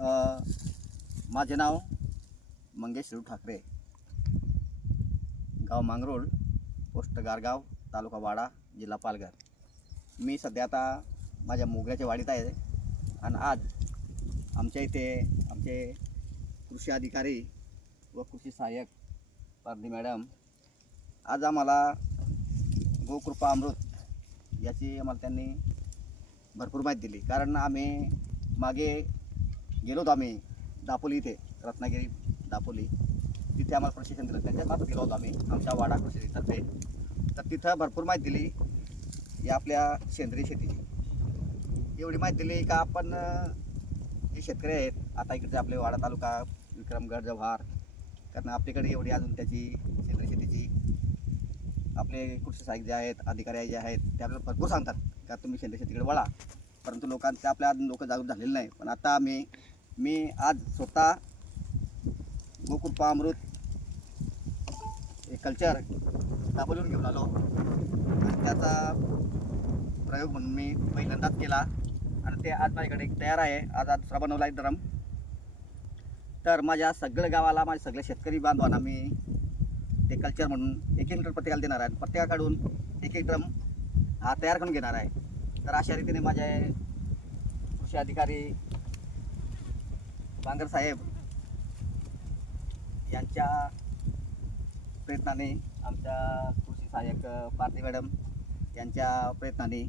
माझे नाव मंगेश शिरू ठाकरे, गाव मांगरोळ, पोस्ट गारगाव, तालुका वाडा, जिल्हा पालघर. मी सध्या आता माझ्या मोगऱ्याच्या वाडीत आहे आणि आज आमच्या इथे आमचे कृषी अधिकारी व कृषी सहाय्यक पारधी मॅडम आज आम्हाला गोकृपा अमृत याची आम्हाला त्यांनी भरपूर माहिती दिली. कारण आम्ही मागे गेलो होतो, आम्ही दापोली इथे रत्नागिरी दापोली तिथे आम्हाला प्रशिक्षण दिलं. त्यांच्याच मार्फत गेलो होतो आम्ही आमच्या वाडा कृषीतर्फे. तर तिथं भरपूर माहिती दिली या आपल्या सेंद्रिय शेतीची. एवढी माहिती दिली का आपण जे शेतकरी आहेत आता इकडचे आपले वाडा तालुका, विक्रमगड, जव्हार, कारण आपल्याकडे एवढी अजून त्याची सेंद्रिय शेतीची आपले कृषी सहाय्यक जे आहेत, अधिकारी जे आहेत ते आपल्याला भरपूर सांगतात का तुम्ही सेंद्रिय शेतीकडे वळा. परंतु लोकांचे आपल्या अजून लोक जागरूक झालेले नाही. पण आता मी आज स्वतः गोकृपा अमृत हे कल्चर दापोलीवरून घेऊन आलो आणि त्याचा प्रयोग म्हणून मी पहिल्यांदाच केला आणि ते आज माझ्याकडे तयार आहे. आज दुसरा बनवला आहे ड्रम. तर माझ्या सगळ्या गावाला, माझ्या सगळ्या शेतकरी बांधवांना मी ते कल्चर म्हणून 1 लिटर प्रत्येकाला देणार आहे. प्रत्येकाकडून 1 ड्रम हा तयार करून घेणार आहे. तर अशा रीतीने माझे कृषी अधिकारी बांगर साहेब यांच्या प्रयत्नाने, आमच्या कृषी सहाय्यक पारधी मॅडम यांच्या प्रयत्नाने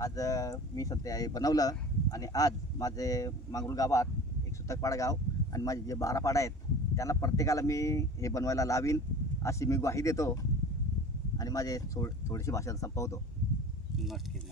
आज मी सध्या हे बनवलं. आणि आज माझे मांगरूळ गावात एक सुतकपाडा गाव आणि माझे जे 12 पाडा आहेत त्यांना प्रत्येकाला मी हे बनवायला लावीन अशी मी ग्वाही देतो आणि माझे थोडीशी भाषा संपवतो. नक्की.